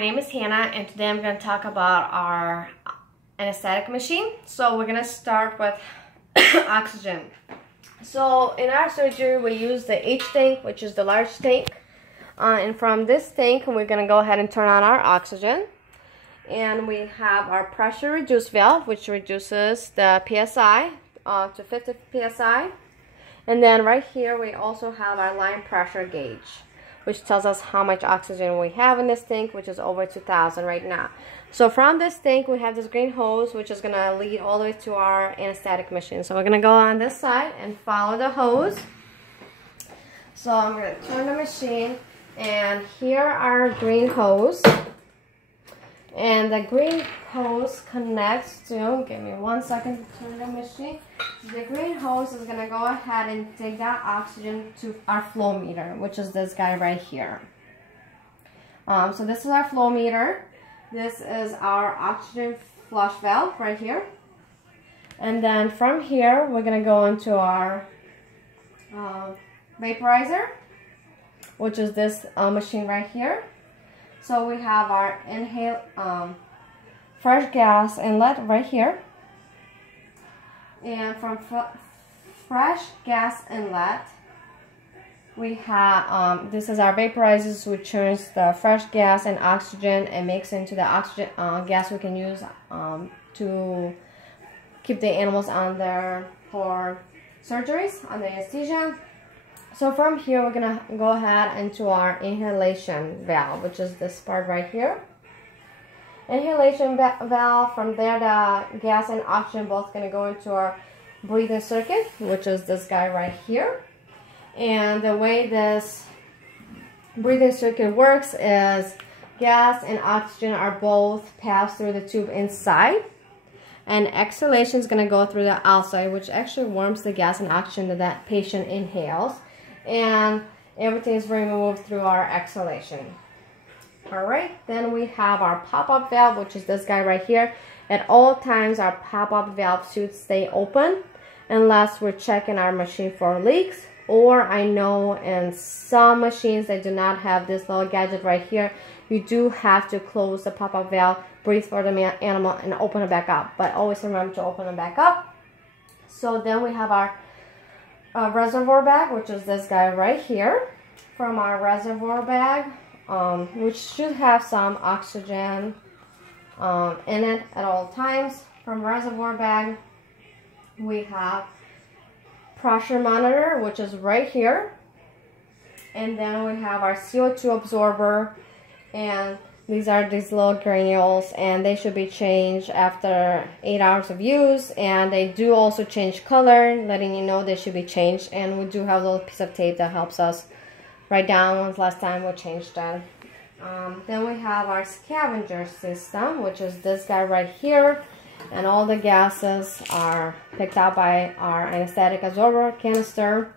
my name is Hannah, and today I'm going to talk about our anesthetic machine. So we're going to start with oxygen. So in our surgery we use the H tank, which is the large tank, and from this tank we're going to go ahead and turn on our oxygen. And we have our pressure reduce valve, which reduces the PSI to 50 PSI. And then right here we also have our line pressure gauge, which tells us how much oxygen we have in this tank, which is over 2,000 right now. So from this tank we have this green hose, which is going to lead all the way to our anesthetic machine. So we're going to go on this side and follow the hose. So I'm going to turn the machine, and here our green hose. And the green hose connects to, give me 1 second to turn the machine. The green hose is going to go ahead and take that oxygen to our flow meter, which is this guy right here. So this is our flow meter. This is our oxygen flush valve right here. And then from here, we're going to go into our vaporizer, which is this machine right here. So we have our fresh gas inlet right here, and from fresh gas inlet we have this is our vaporizers, which turns the fresh gas and oxygen and makes into the oxygen gas we can use to keep the animals on there for surgeries under anesthesia. So from here we're gonna go ahead into our inhalation valve, which is this part right here. Inhalation valve, from there the gas and oxygen both gonna go into our breathing circuit, which is this guy right here. And the way this breathing circuit works is gas and oxygen are both passed through the tube inside, and exhalation is gonna go through the outside, which actually warms the gas and oxygen that that patient inhales. And everything is removed through our exhalation. Alright, then we have our pop-up valve, which is this guy right here. At all times our pop-up valve should stay open unless we're checking our machine for leaks, or I know in some machines that do not have this little gadget right here, you do have to close the pop-up valve, breathe for the animal, and open it back up. But always remember to open it back up. So then we have our reservoir bag, which is this guy right here. From our reservoir bag, which should have some oxygen in it at all times. From reservoir bag we have pressure monitor, which is right here, and then we have our CO2 absorber, and these are these little granules, and they should be changed after 8 hours of use, and they do also change color, letting you know they should be changed. And we do have a little piece of tape that helps us write down when's last time we changed that. Then we have our scavenger system, which is this guy right here, and all the gases are picked out by our anesthetic absorber canister,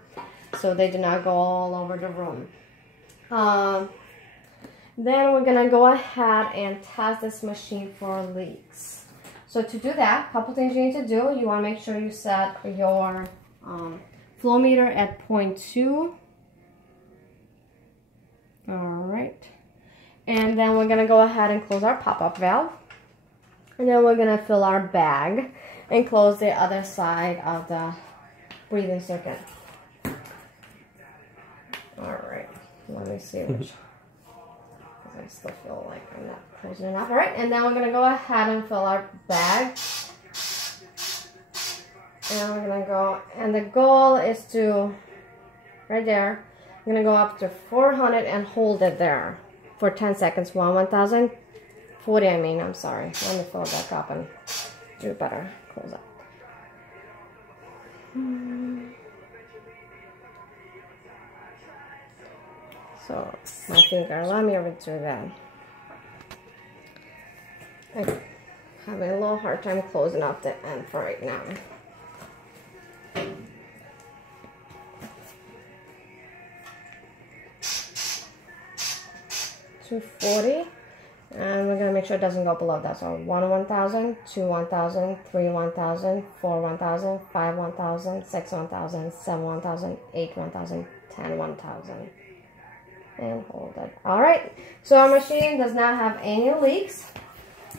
so they do not go all over the room. Then we're gonna go ahead and test this machine for leaks. So to do that, a couple things you need to do. You want to make sure you set your flow meter at 0.2. Alright. And then we're gonna go ahead and close our pop-up valve. And then we're gonna fill our bag and close the other side of the breathing circuit. Alright, let me see which. I still feel like I'm not closing enough. Alright, and then we're going to go ahead and fill our bag. And we're going to go, and the goal is to, right there, I'm going to go up to 400 and hold it there for 10 seconds. 1040, I'm sorry. Let me fill it back up and do it better. Close up. So my finger, let me redo that. I'm having a little hard time closing up the end for right now. $240, and we're gonna make sure it doesn't go below that. So 1,000, 2, 1,000, 3, 1,000, 4, 1,000, 5, 1,000, 6, 1,000, 7, 1,000, 8, 1,000, 10, 1,000. and hold it. All right, so our machine does not have any leaks.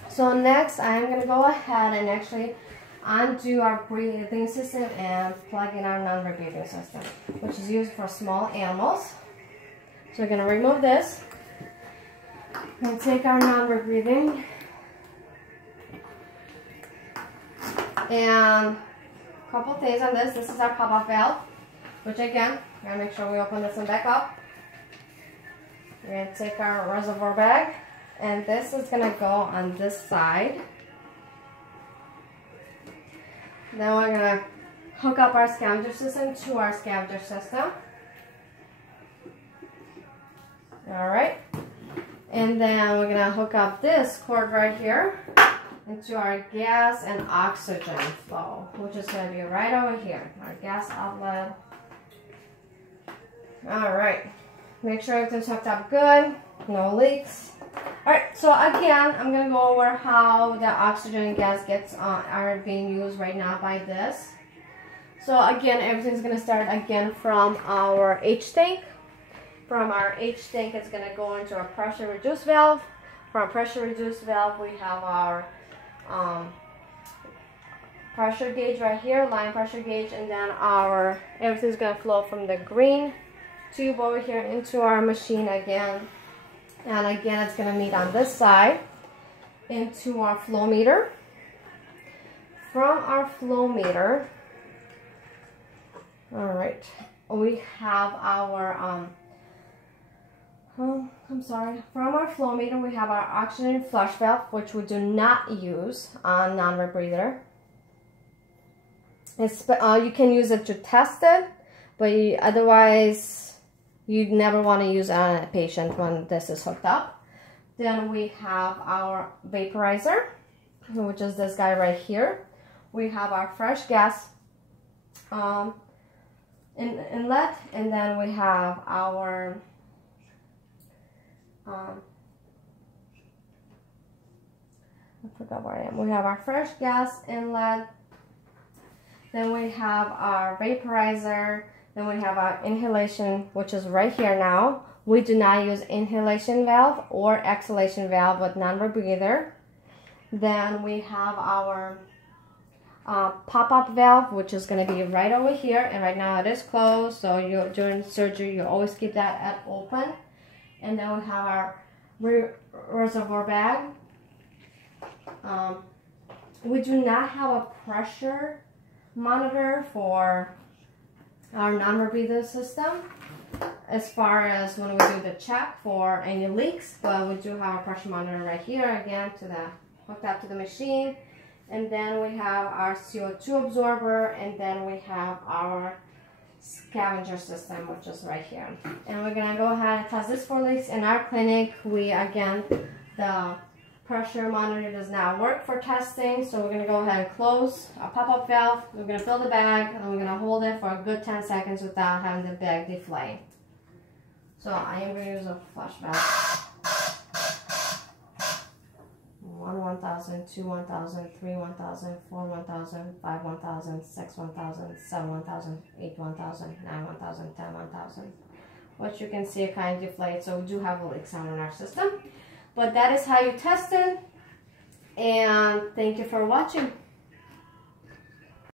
So next, I'm gonna go ahead and actually undo our breathing system and plug in our non-rebreathing system, which is used for small animals. So we're gonna remove this and take our non-rebreathing, and a couple things on this. This is our pop-up valve, which again, we're gonna make sure we open this one back up. We're gonna take our reservoir bag, and this is gonna go on this side. Then we're gonna hook up our scavenger system to our scavenger system. All right. And then we're gonna hook up this cord right here into our gas and oxygen flow, which is gonna be right over here, our gas outlet. All right. Make sure everything's hooked up good, no leaks. All right, so again, I'm gonna go over how the oxygen and gas are being used right now by this. So again, everything's gonna start again from our H tank. From our H tank, it's gonna go into our pressure reduced valve. From pressure reduced valve, we have our pressure gauge right here, line pressure gauge, and then everything's gonna flow from the green tube over here into our machine again. And again, it's going to meet on this side into our flow meter. From our flow meter, all right, we have our, from our flow meter, we have our oxygen flush valve, which we do not use on non-rebreather. You can use it to test it, but otherwise, you'd never want to use it on a patient when this is hooked up. Then we have our vaporizer, which is this guy right here. We have our fresh gas inlet, and then we have our I forgot where I am. We have our fresh gas inlet. Then we have our vaporizer. Then we have our inhalation, which is right here now. We do not use inhalation valve or exhalation valve with non-rebreather. Then we have our pop-up valve, which is going to be right over here. And right now it is closed, so during surgery, you always keep that open. And then we have our reservoir bag. We do not have a pressure monitor for our non-rebreather system as far as when we do the check for any leaks, but we do have a pressure monitor right here again hooked up to the machine. And then we have our CO2 absorber, and then we have our scavenger system, which is right here. And we're gonna go ahead and test this for leaks. In our clinic, the pressure monitor does not work for testing, so we're going to go ahead and close our pop-up valve. We're going to fill the bag, and we're going to hold it for a good 10 seconds without having the bag deflate. So I am going to use a flush valve. 1 1000, 2 1000, 3 1000, 4 1000, 5 1000, 6 1000, 7 1000, 8 1000, 9 1000, 10 1000. Which you can see it kind of deflates, so we do have a leak sound in our system. But that is how you test it, and thank you for watching.